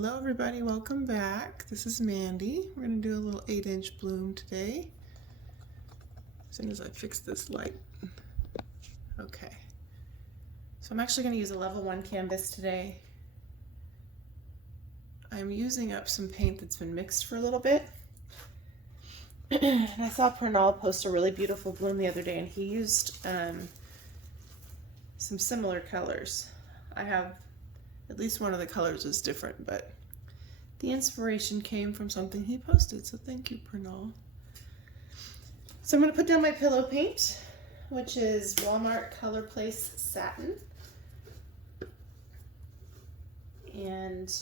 Hello everybody, welcome back. This is Mandy. We're going to do a little 8-inch bloom today. As soon as I fix this light. Okay. So I'm actually going to use a level 1 canvas today. I'm using up some paint that's been mixed for a little bit. And I saw Pernal post a really beautiful bloom the other day, and he used some similar colors. I have at least one of the colors is different, but the inspiration came from something he posted, so thank you, Pernal. So I'm going to put down my pillow paint, which is Walmart Color Place Satin. And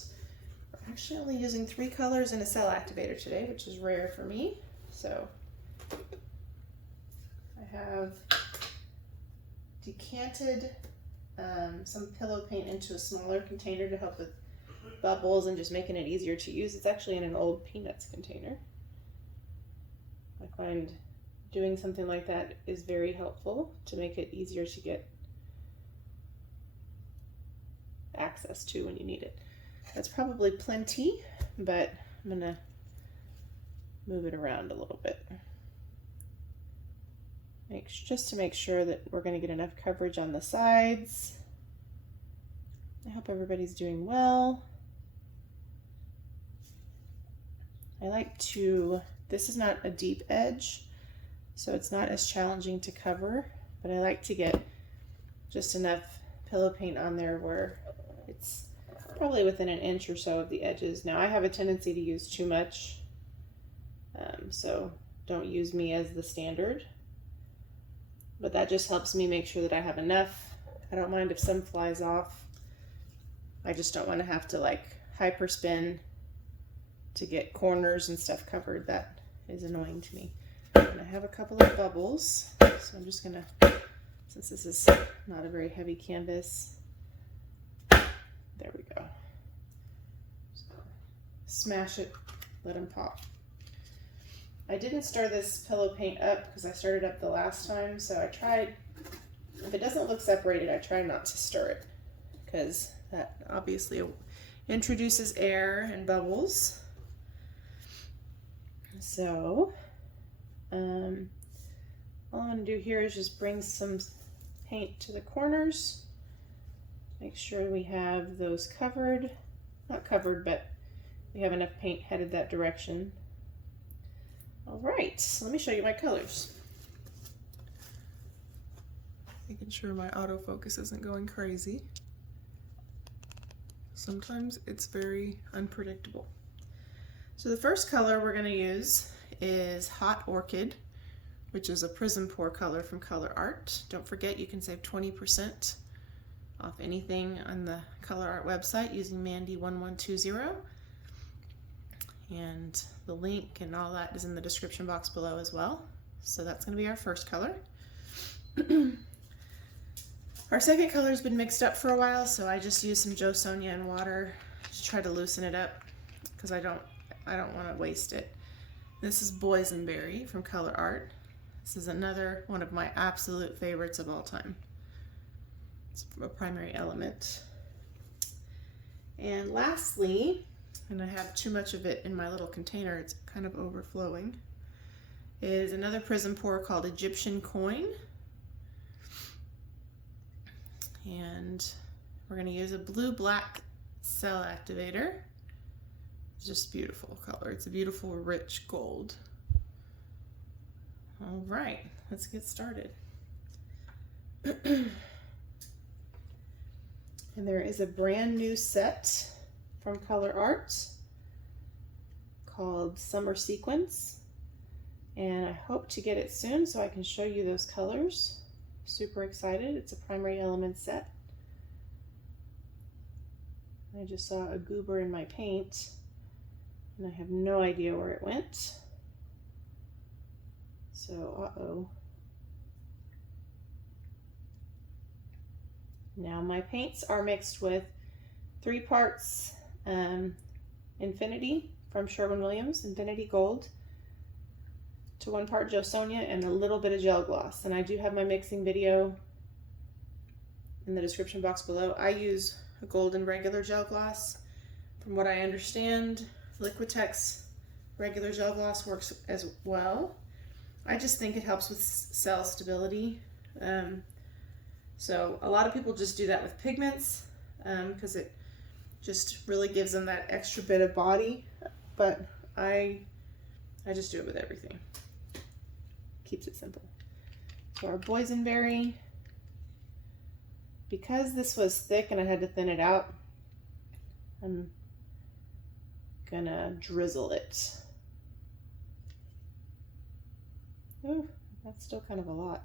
we're actually only using 3 colors in a cell activator today, which is rare for me. So I have decanted some pillow paint into a smaller container to help with bubbles and just making it easier to use. It's actually in an old peanuts container. I find doing something like that is very helpful to make it easier to get access to when you need it. That's probably plenty, but I'm gonna move it around a little bit. Just to make sure that we're going to get enough coverage on the sides. I hope everybody's doing well. I like to, this is not a deep edge, so it's not as challenging to cover, but I like to get just enough pillow paint on there where it's probably within an inch or so of the edges. Now I have a tendency to use too much, so don't use me as the standard. But that just helps me make sure that I have enough. I don't mind if some flies off. I just don't want to have to like hyper spin to get corners and stuff covered. That is annoying to me. And I have a couple of bubbles, so I'm just gonna, since this is not a very heavy canvas, there we go. Just smash it, let them pop. I didn't stir this pillow paint up because I stirred it up the last time, so I tried, if it doesn't look separated, I try not to stir it because that obviously introduces air and bubbles. So all I'm going to do here is just bring some paint to the corners, make sure we have those covered, not covered, but we have enough paint headed that direction. All right, so let me show you my colors. Making sure my autofocus isn't going crazy. Sometimes it's very unpredictable. So the first color we're going to use is Hot Orchid, which is a Prizm pour color from Colourarte. Don't forget you can save 20% off anything on the Colourarte website using Mandy1120. And the link and all that is in the description box below as well. So that's going to be our first color. Our second color has been mixed up for a while, so I just used some Jo Sonja and water to try to loosen it up because I don't want to waste it. This is Boysenberry from Colourarte. This is another one of my absolute favorites of all time. It's a primary element. And lastly, and I have too much of it in my little container, it's kind of overflowing, is another Prizm pour called Egyptian Coin. And we're going to use a blue-black cell activator. It's just a beautiful color. It's a beautiful, rich gold. All right, let's get started. And there is a brand new set from Colourarte called Summer Sequence, and I hope to get it soon so I can show you those colors. Super excited. It's a primary element set. I just saw a goober in my paint and I have no idea where it went, so uh-oh. Now my paints are mixed with 3 parts Infinity from Sherwin-Williams, Infinity Gold, to 1 part Jo Sonja and a little bit of gel gloss. And I do have my mixing video in the description box below. I use a golden regular gel gloss From what I understand, Liquitex regular gel gloss works as well. I just think it helps with cell stability. So a lot of people just do that with pigments because it just really gives them that extra bit of body. But I just do it with everything. Keeps it simple. So our Boysenberry, because this was thick and I had to thin it out, I'm gonna drizzle it. Ooh, that's still kind of a lot.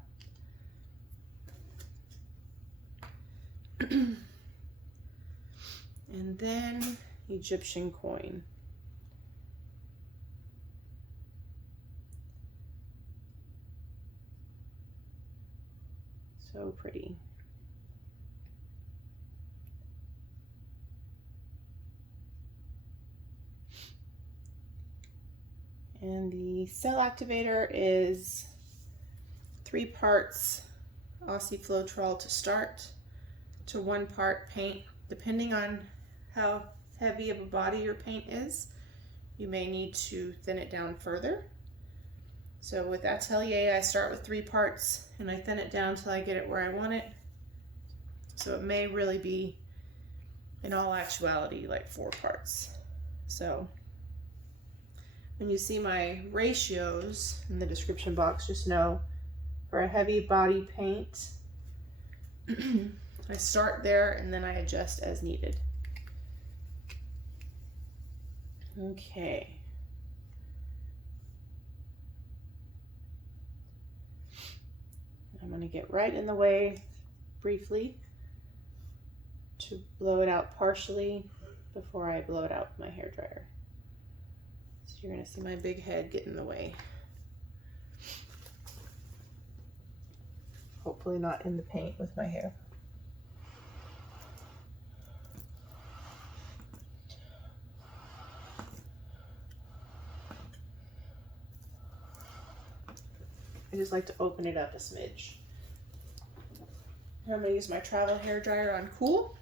And then Egyptian coin. So pretty. And the cell activator is 3 parts Aussie Floetrol to start, to 1 part paint. Depending on how heavy of a body your paint is, you may need to thin it down further. So with Atelier, I start with 3 parts and I thin it down till I get it where I want it. So it may really be, in all actuality, like 4 parts. So when you see my ratios in the description box, just know for a heavy body paint, I start there and then I adjust as needed. Okay. I'm going to get right in the way briefly to blow it out partially before I blow it out with my hairdryer. So you're going to see my big head get in the way. Hopefully not in the paint with my hair. I just like to open it up a smidge. I'm going to use my travel hair dryer on cool.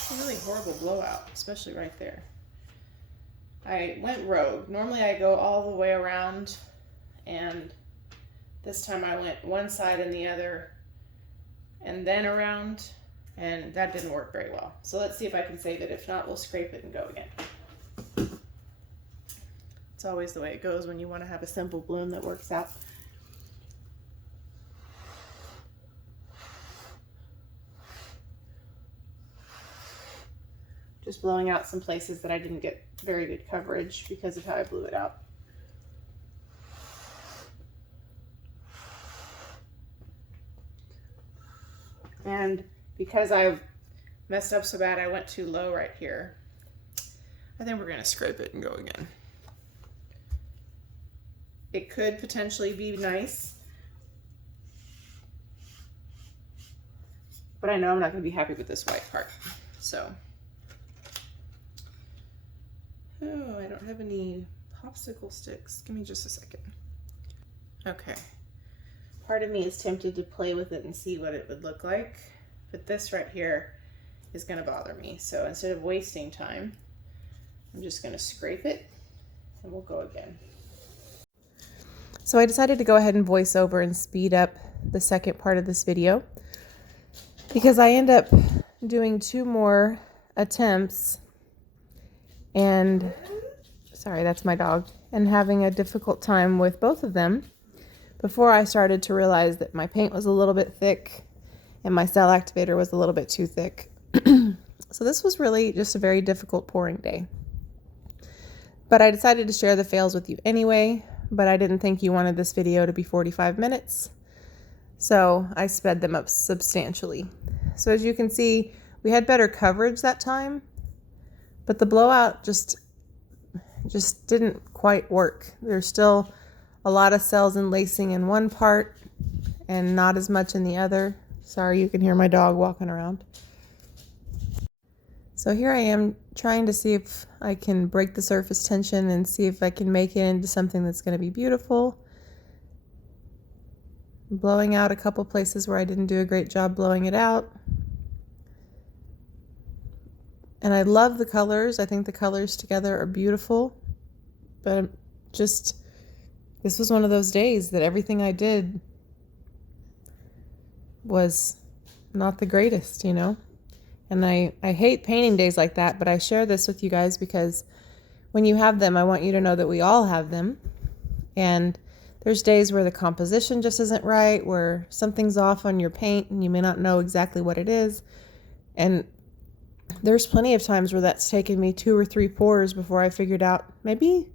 It's a really horrible blowout, especially right there. I went rogue. Normally I go all the way around, and this time I went one side and the other and then around, and that didn't work very well. So let's see if I can save it. If not, we'll scrape it and go again. It's always the way it goes when you want to have a simple bloom that works out. Just blowing out some places that I didn't get very good coverage because of how I blew it out. And because I messed up so bad, I went too low right here. I think we're going to scrape it and go again. It could potentially be nice, but I know I'm not going to be happy with this white part. So, oh, I don't have any popsicle sticks. Give me just a second. Okay. Part of me is tempted to play with it and see what it would look like, but this right here is going to bother me. So instead of wasting time, I'm just going to scrape it and we'll go again. So I decided to go ahead and voice over and speed up the second part of this video because I end up doing 2 more attempts and, sorry, that's my dog, and having a difficult time with both of them before I started to realize that my paint was a little bit thick and my cell activator was a little bit too thick. So this was really just a very difficult pouring day. But I decided to share the fails with you anyway, but I didn't think you wanted this video to be 45 minutes. So I sped them up substantially. So as you can see, we had better coverage that time, but the blowout just didn't quite work. There's still a lot of cells and lacing in one part and not as much in the other. Sorry, you can hear my dog walking around. So here I am trying to see if I can break the surface tension and see if I can make it into something that's going to be beautiful. Blowing out a couple places where I didn't do a great job blowing it out. And I love the colors. I think the colors together are beautiful. But just, this was one of those days that everything I did was not the greatest, you know? And I hate painting days like that, but I share this with you guys because when you have them, I want you to know that we all have them. And there's days where the composition just isn't right, where something's off on your paint and you may not know exactly what it is. And there's plenty of times where that's taken me 2 or 3 pours before I figured out maybe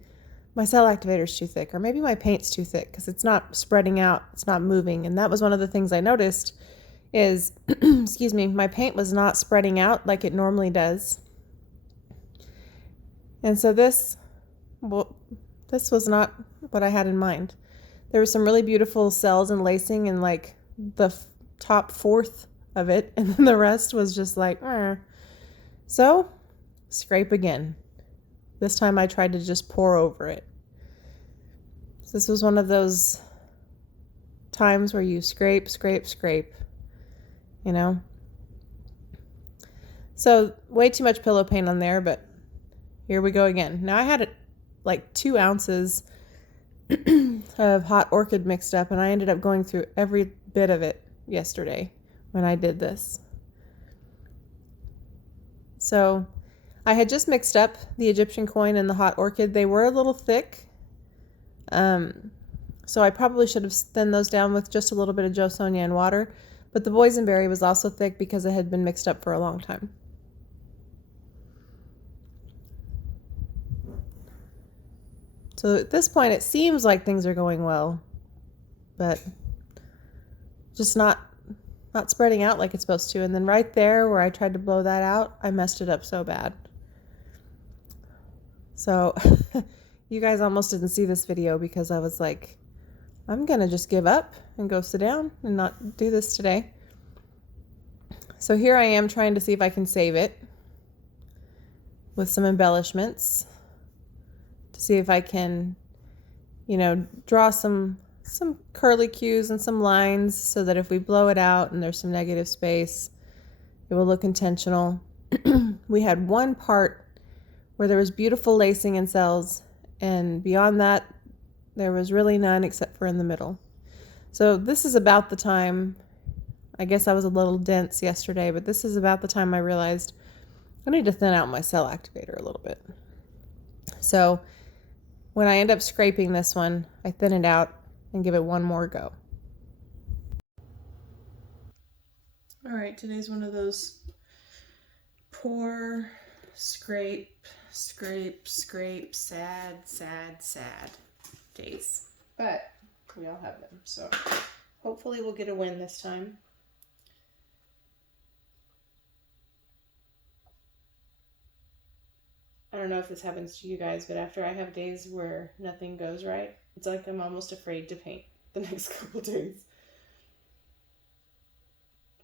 my cell activator is too thick, or maybe my paint's too thick because it's not spreading out, it's not moving. And that was one of the things I noticed is, excuse me, my paint was not spreading out like it normally does. And so this was not what I had in mind. There were some really beautiful cells and lacing in like the top 1/4 of it, and then the rest was just like, So, scrape again. This time I tried to just pour over it. So this was one of those times where you scrape, scrape, scrape. You know, so way too much pillow paint on there, but here we go again. Now I had like 2 ounces of hot orchid mixed up, and I ended up going through every bit of it yesterday when I did this. So I had just mixed up the Egyptian coin and the hot orchid. They were a little thick, so I probably should have thinned those down with just a little bit of Jo Sonja and water. But the Boysenberry was also thick because it had been mixed up for a long time. So at this point, it seems like things are going well, but just not spreading out like it's supposed to. And then right there where I tried to blow that out, I messed it up so bad. So you guys almost didn't see this video because I was like, I'm going to just give up and go sit down and not do this today. So here I am trying to see if I can save it with some embellishments to see if I can, you know, draw some curly cues and some lines so that if we blow it out and there's some negative space, it will look intentional. We had one part where there was beautiful lacing and cells, and beyond that, there was really none except for in the middle. So this is about the time, I guess I was a little dense yesterday, but this is about the time I realized I need to thin out my cell activator a little bit. So when I end up scraping this one, I thin it out and give it one more go. All right, today's one of those pour, scrape, scrape, scrape, sad, sad, sad days. But we all have them, so hopefully we'll get a win this time. I don't know if this happens to you guys, but after I have days where nothing goes right, it's like I'm almost afraid to paint the next couple days.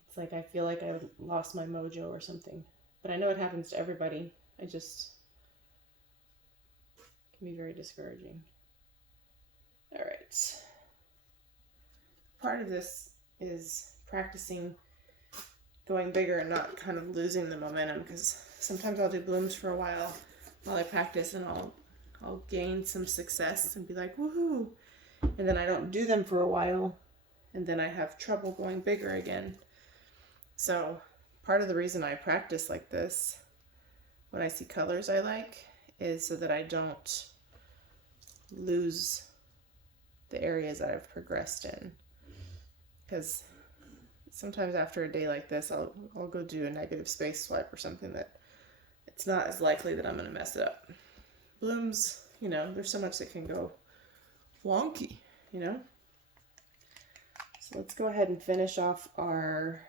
It's like I feel like I lost my mojo or something. But I know it happens to everybody. It can be very discouraging. All right. Part of this is practicing going bigger and not kind of losing the momentum, because sometimes I'll do blooms for a while I practice, and I'll gain some success and be like, woohoo, and then I don't do them for a while, and then I have trouble going bigger again. So part of the reason I practice like this when I see colors I like is so that I don't lose the areas that I've progressed in, because sometimes after a day like this I'll go do a negative space swipe or something that it's not as likely that I'm going to mess it up. Blooms, you know, there's so much that can go wonky, you know. So let's go ahead and finish off our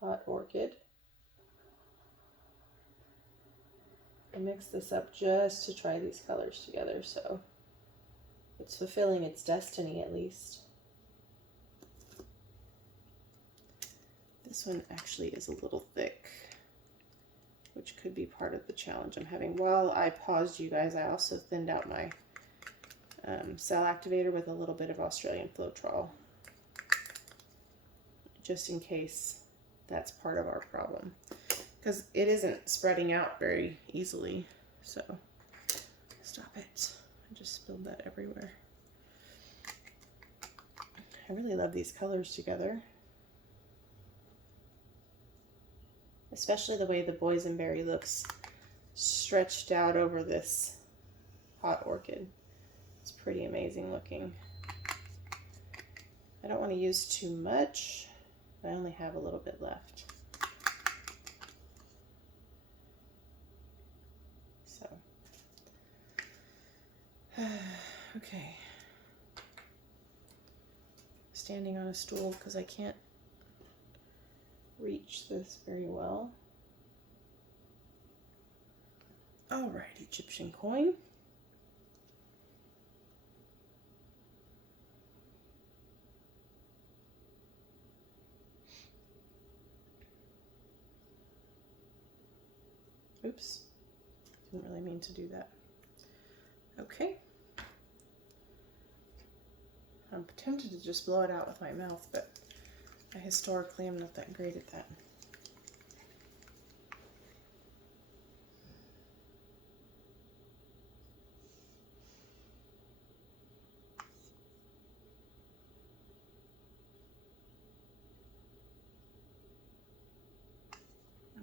hot orchid. I mixed this up just to try these colors together, so it's fulfilling its destiny at least. This one actually is a little thick, which could be part of the challenge I'm having. While I paused you guys, I also thinned out my cell activator with a little bit of Australian Floetrol, just in case that's part of our problem, because it isn't spreading out very easily. So stop it. I just spilled that everywhere. I really love these colors together, especially the way the Boysenberry looks stretched out over this hot orchid. It's pretty amazing looking. I don't want to use too much. I only have a little bit left. So, okay. Standing on a stool because I can't reach this very well. All right, Egyptian coin. Oops, didn't really mean to do that. Okay. I'm tempted to just blow it out with my mouth, but I historically am not that great at that.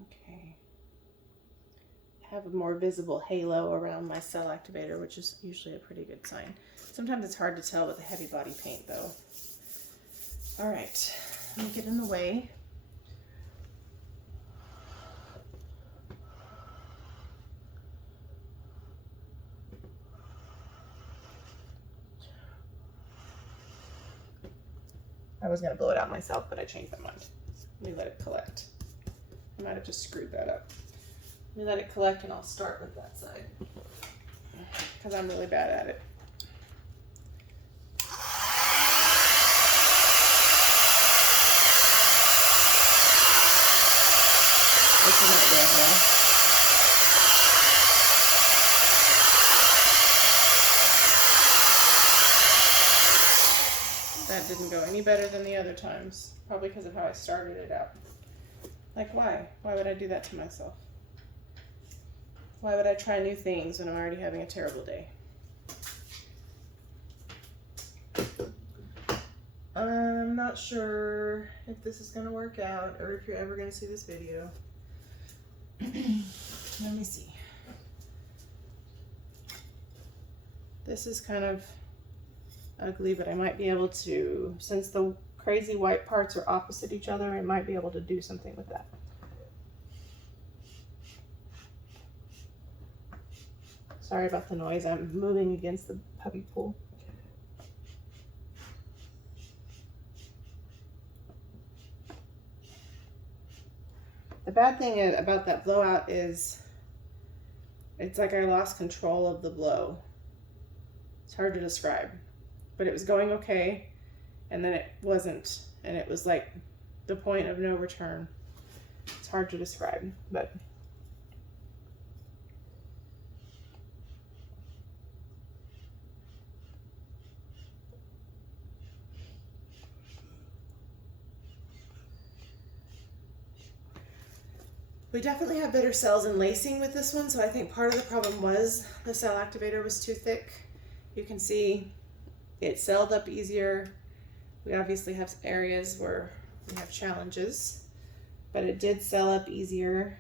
Okay. Have a more visible halo around my cell activator, which is usually a pretty good sign. Sometimes it's hard to tell with a heavy body paint though. All right, let me get in the way. I was gonna blow it out myself, but I changed my mind. Let me let it collect. I might have just screwed that up. Let me let it collect and I'll start with that side, because I'm really bad at it. This is not going well. That didn't go any better than the other times, probably because of how I started it out. Like, why? Why would I do that to myself? Why would I try new things when I'm already having a terrible day? I'm not sure if this is going to work out or if you're ever going to see this video. Let me see. This is kind of ugly, but I might be able to, since the crazy white parts are opposite each other, I might be able to do something with that. Sorry about the noise, I'm moving against the puppy pool. The bad thing about that blowout is it's like I lost control of the blow. It's hard to describe, but it was going okay, and then it wasn't, and it was like the point of no return. It's hard to describe, but we definitely have better cells and lacing with this one, so I think part of the problem was the cell activator was too thick. You can see it celled up easier. We obviously have areas where we have challenges, but it did cell up easier.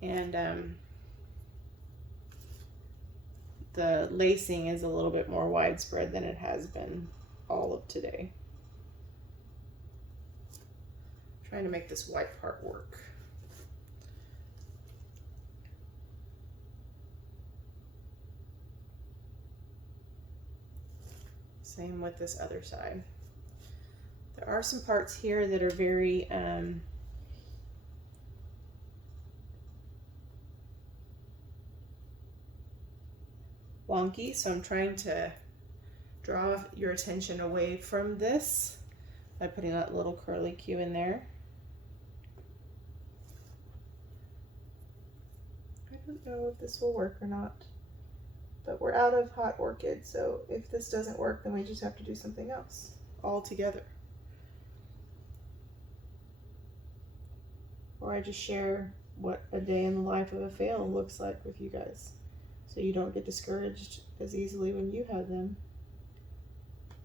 And the lacing is a little bit more widespread than it has been all of today. Trying to make this white part work. Same with this other side. There are some parts here that are very wonky, so I'm trying to draw your attention away from this by putting that little curly Q in there. I don't know if this will work or not, but we're out of hot orchid, so if this doesn't work, then we just have to do something else all together. Or I just share what a day in the life of a fail looks like with you guys, so you don't get discouraged as easily when you have them,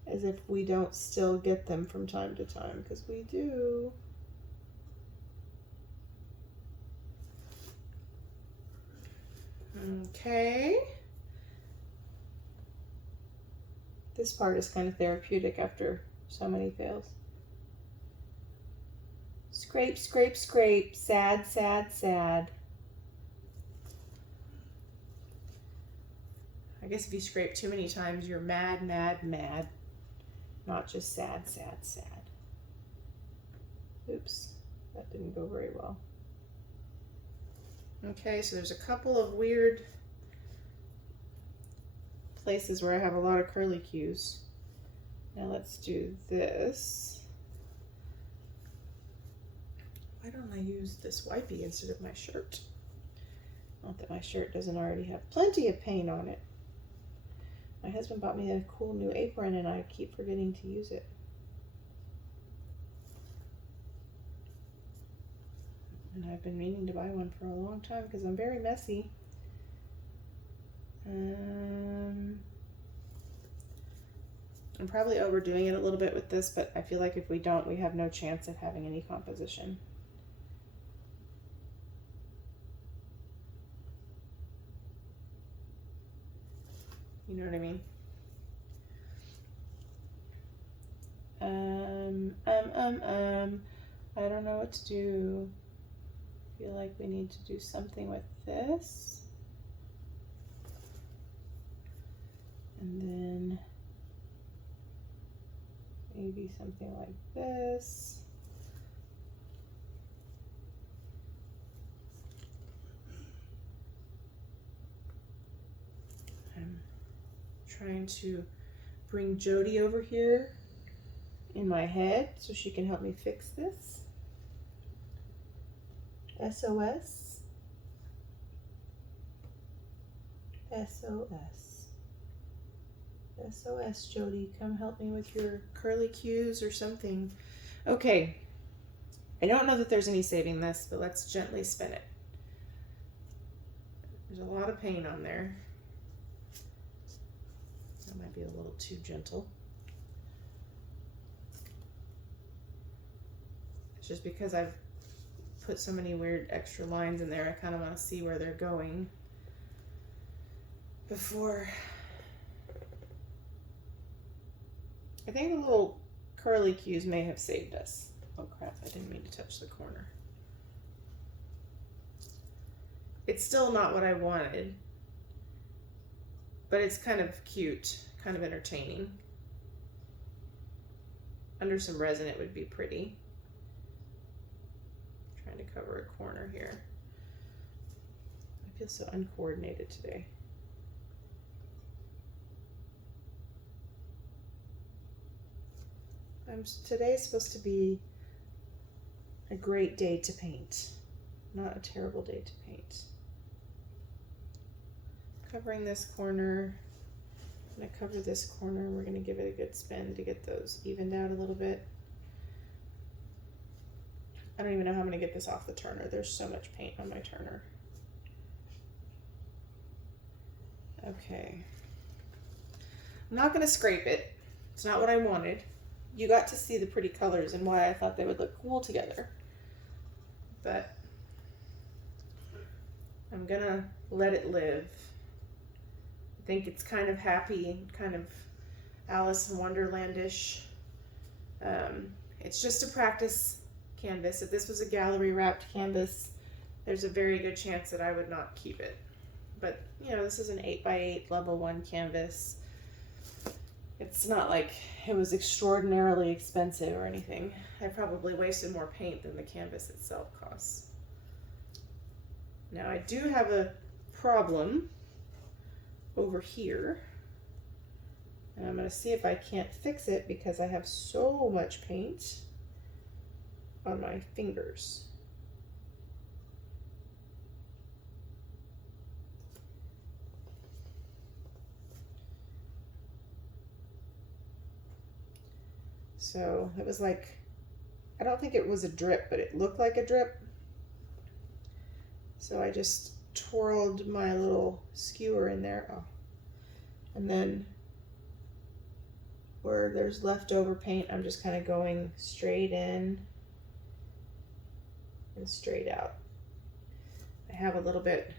as if we don't still get them from time to time, because we do. Okay. This part is kind of therapeutic after so many fails. Scrape, scrape, scrape. Sad, sad, sad. I guess if you scrape too many times, you're mad, mad, mad. Not just sad, sad, sad. Oops, that didn't go very well. Okay, so there's a couple of weird places where I have a lot of curly Qs. Now let's do this. Why don't I use this wipey instead of my shirt? Not that my shirt doesn't already have plenty of paint on it. My husband bought me a cool new apron and I keep forgetting to use it. And I've been meaning to buy one for a long time because I'm very messy. I'm probably overdoing it a little bit with this, but I feel like if we don't, we have no chance of having any composition. You know what I mean? I don't know what to do. I feel like we need to do something with this. And then maybe something like this. I'm trying to bring Jody over here in my head so she can help me fix this. SOS. SOS. SOS, Jody, come help me with your curly Qs or something. Okay, I don't know that there's any saving this, but let's gently spin it. There's a lot of paint on there. That might be a little too gentle. It's just because I've put so many weird extra lines in there, I kind of want to see where they're going before. I think the little curly Qs may have saved us. Oh crap, I didn't mean to touch the corner. It's still not what I wanted, but it's kind of cute, kind of entertaining. Under some resin it would be pretty. I'm trying to cover a corner here. I feel so uncoordinated today. Today is supposed to be a great day to paint, not a terrible day to paint. Covering this corner, I'm going to cover this corner. We're going to give it a good spin to get those evened out a little bit. I don't even know how I'm going to get this off the turner. There's so much paint on my turner. Okay. I'm not going to scrape it. It's not what I wanted. You got to see the pretty colors and why I thought they would look cool together. But I'm gonna let it live. I think it's kind of happy, kind of Alice in Wonderlandish. It's just a practice canvas. If this was a gallery wrapped canvas, there's a very good chance that I would not keep it. But you know, this is an 8x8 level 1 canvas. It's not like it was extraordinarily expensive or anything. I probably wasted more paint than the canvas itself costs. Now I do have a problem over here. And I'm going to see if I can't fix it because I have so much paint on my fingers. So it was like, I don't think it was a drip, but it looked like a drip. So I just twirled my little skewer in there. Oh. And then where there's leftover paint, I'm just kind of going straight in and straight out. I have a little bit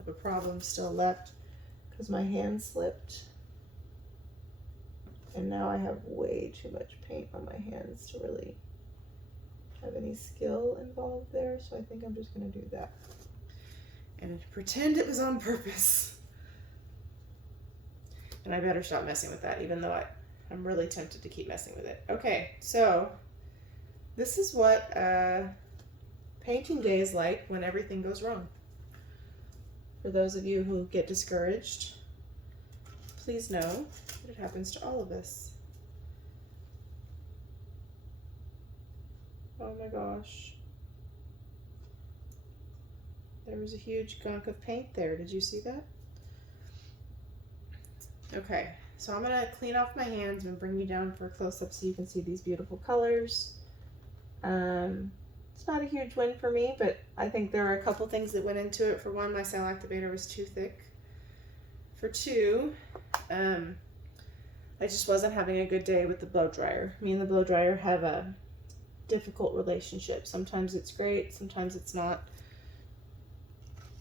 of a problem still left because my hand slipped. And now I have way too much paint on my hands to really have any skill involved there. So I think I'm just going to do that. And pretend it was on purpose. And I better stop messing with that, even though I'm really tempted to keep messing with it. Okay, so this is what painting day is like when everything goes wrong. For those of you who get discouraged, please know that it happens to all of us. Oh my gosh. There was a huge gunk of paint there. Did you see that? Okay, so I'm gonna clean off my hands and bring you down for a close-up so you can see these beautiful colors. It's not a huge win for me, but I think there are a couple things that went into it. For one, my cell activator was too thick. For two, I just wasn't having a good day with the blow dryer. Me and the blow dryer have a difficult relationship. Sometimes it's great, sometimes it's not.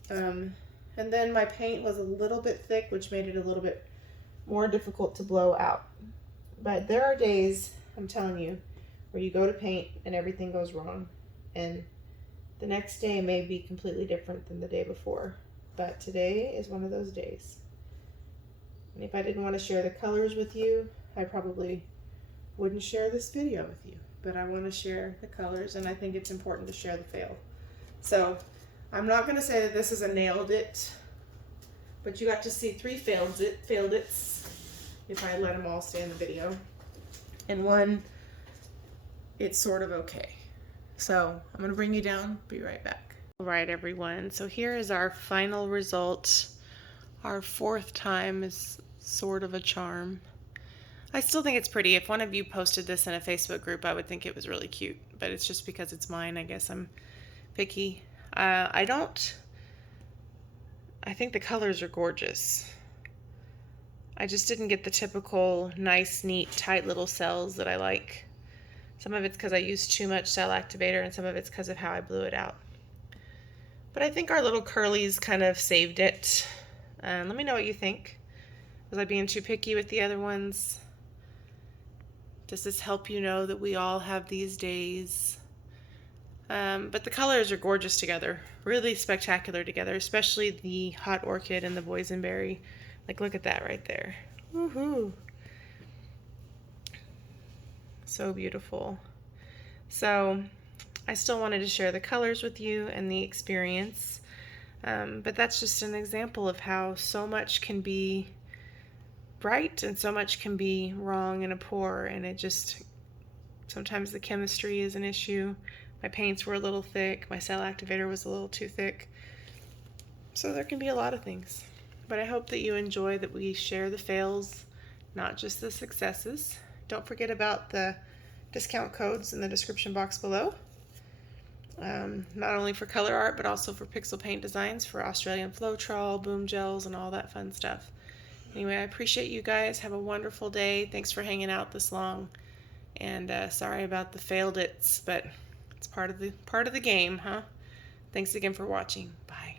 And then my paint was a little bit thick, which made it a little bit more difficult to blow out. But there are days, I'm telling you, where you go to paint and everything goes wrong. And the next day may be completely different than the day before. But today is one of those days. And if I didn't want to share the colors with you, I probably wouldn't share this video with you. But I want to share the colors, and I think it's important to share the fail. So I'm not going to say that this is a nailed it, but you got to see 3 failed it's, if I let them all stay in the video. And one, it's sort of okay. So I'm going to bring you down, be right back. All right, everyone. So here is our final result. Our 4th time is sort of a charm. I still think it's pretty. If one of you posted this in a Facebook group, I would think it was really cute, but it's just because it's mine. I guess I'm picky. I think the colors are gorgeous. I just didn't get the typical nice, neat, tight little cells that I like. Some of it's because I used too much cell activator, and some of it's because of how I blew it out. But I think our little curlies kind of saved it. Let me know what you think. Was I being too picky with the other ones? Does this help you know that we all have these days? But the colors are gorgeous together. Really spectacular together, especially the hot orchid and the boysenberry. Like, look at that right there. Woohoo! So beautiful. So I still wanted to share the colors with you and the experience. But that's just an example of how so much can be bright and so much can be wrong and a pour, and it just, sometimes the chemistry is an issue. My paints were a little thick, my cell activator was a little too thick. So there can be a lot of things. But I hope that you enjoy that we share the fails, not just the successes. Don't forget about the discount codes in the description box below. Not only for Colourarte, but also for pixel paint designs for Australian Floetrol, boom gels, and all that fun stuff. Anyway, I appreciate you guys. Have a wonderful day. Thanks for hanging out this long. And sorry about the failed its, but it's part of the game, huh? Thanks again for watching. Bye.